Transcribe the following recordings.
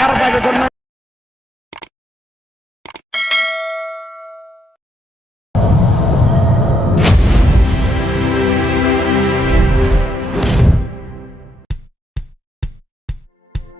হের বাইরে জন্য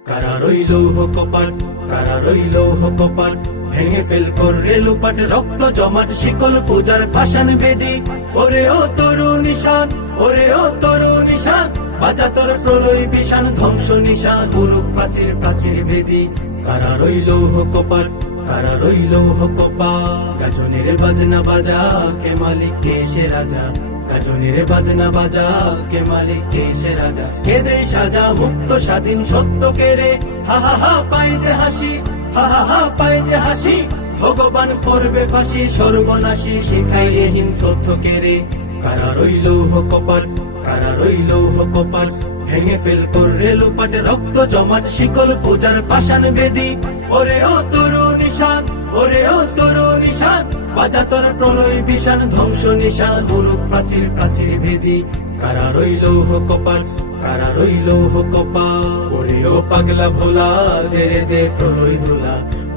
কারা রইল কপাট, কারা রইল কপাট, ভেঙে ফেল করে লুপাট, রক্ত জমাট শিকল পূজার পাষাণ বেদি। ওরে ও তরু নিশান, ওরে ও তরু নিশান, বাজা তোর প্রলয় বিষাণ ধ্বংস নিশান, গুরু প্রাচীর প্রাচীর বেদি। কারা রইল কপাট, কারা রইল কপাট, গাজনের বাজনা বাজা, কে মালিক কে সে রাজা। গাজনের বাজনা বাজা, কে মালিক কে সে রাজা। কে দে সাজা মুক্ত স্বাধীন সত্য কে রে, হা হা হা পাই যে হাসি, হা হা হা পাই যে হাসি। ভগবান করবে ফাঁসি সর্বনাশী, শিখাইয়ে হিন তথ্য কে রে। কারা রইল কপাট, কারা রইল কপাট, ভেঙে ফেল করে লুপাট, রক্ত জমাট শিকল পূজার পাষাণ বেদি। ওরে ও তরু নিশান, ওরে ও তরু নিশান, বাজা তোর প্রলয় বিষাণ ধ্বংস নিশান, গুরু প্রাচীর প্রাচীর ভেদি। কারা রইল কপাট, কারা রইল কপাট, ওরে ও পাগলা ভোলা, দে দে প্রলয় ধুলা।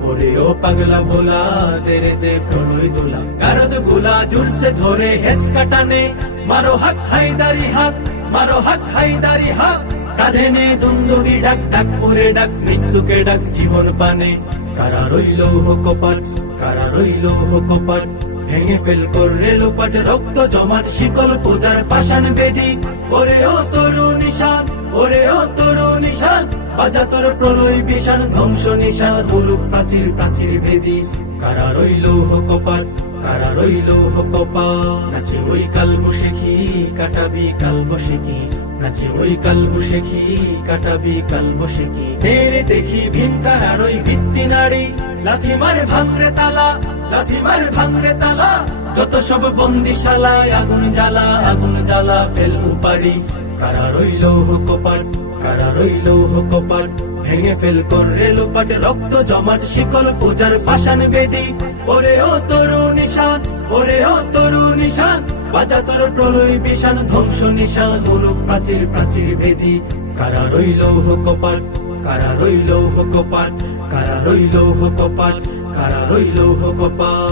ওরে ও পাগলা ভোলা, দে দে প্রলয় ধুলা। গারদ গুলা জুরসে ধরে হেঁচ কাটানে, মারো হাক হায়দারি হাক, মারো হাক হায়দারি হাক। কাঁধে নে দুন্দুবি ডাক, ডাক করে ডাক, মৃত্যুকে ডাক জীবন পানে। কারা রইল কপাট, কারা রইল কপাট, ভেঙে ফেল করে লুপাট, রক্ত জমাট শিকল পূজার পাষাণ বেদি। ওরে ও তরু নিশান, ওরে ও তরু নিশান, বাজা তোর প্রলয় বিষাণ ধ্বংস নিশান, গুরু প্রাচীর প্রাচীর ভেদি। কারা রইল কপাট, কারা রইল কপাট, নাচে ওই কাল বসে কি কাটাবি কাল বসে কি, নাচে ওই কাল বসে কি কাটাবি কাল বসে কি। তেরে দেখি ভীম কারার ওই ভিত্তি নারী, লাথি মার ভাঙরে তালা, লাথি মার ভাঙরে তালা। যত সব বন্দিশালায় আগুন জ্বালা, আগুন জ্বালা ফেল উপারি। কারা রইল কপাট, কারা রইল কপাট, ভেঙে ফেল করে লুপাট, রক্ত জমাট শিকল পূজার পাষাণ বেদি। ওরে ও তরু নিশান, ওরে ও তরু নিশান, বাজা তোর প্রলয় বিষাণ ধ্বংস নিশান, গুরু প্রাচীর প্রাচীর ভেদি। কারা রইল কপাট, কারা রইল কপাট, কারা রইল কপাট, কারা রইল কপাট।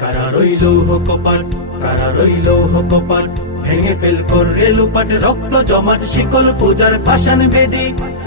কারা রইল কপাট, কারা রইল কপাট, ভেঙে ফেল করে লুপাট, রক্ত জমাট শিকল পূজার পাষাণ বেদি।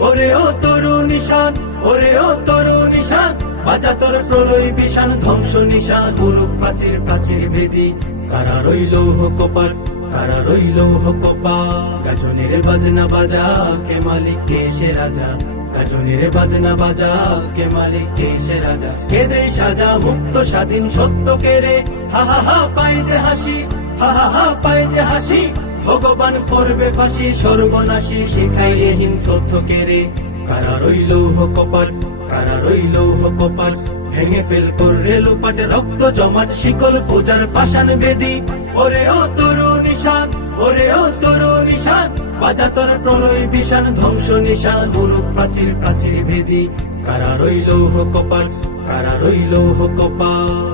ওরে ও তরু নিশান, ওরে ও তরু নিশান, বাজা তোর প্রলয় বিষাণ ধ্বংস নিশান, গুরু প্রাচীর প্রাচীর ভেদি। কারা রইল কপাট, কারা রইল কপাট, গাজনের বাজনা বাজা, কে মালিক কে সে রাজা। গাজনের বাজনা বাজা, কে মালিক কে সে রাজা। কে দে সাজা মুক্ত স্বাধীন সত্য কে রে, হা হা হা পাই যে হাসি, হা হা হা পাই যে হাসি। ভগবান করবে ফাঁসি সর্বনাশী, শিখাইয়ে হিন তথ্য কে রে। কারা রইল কপাট, কারা রইল কপাট, ভেঙে ফেল করে লুপাট, রক্ত জমাট শিকল পূজার পাষাণ বেদি। ওরে ও তরু নিশান, ওরে ও তরু নিশান, বাজা তোর প্রলয় বিষাণ ধ্বংস নিশান, গুরু প্রাচীর প্রাচীর ভেদি। কারা রইল কপাট, কারা রইল কপাট।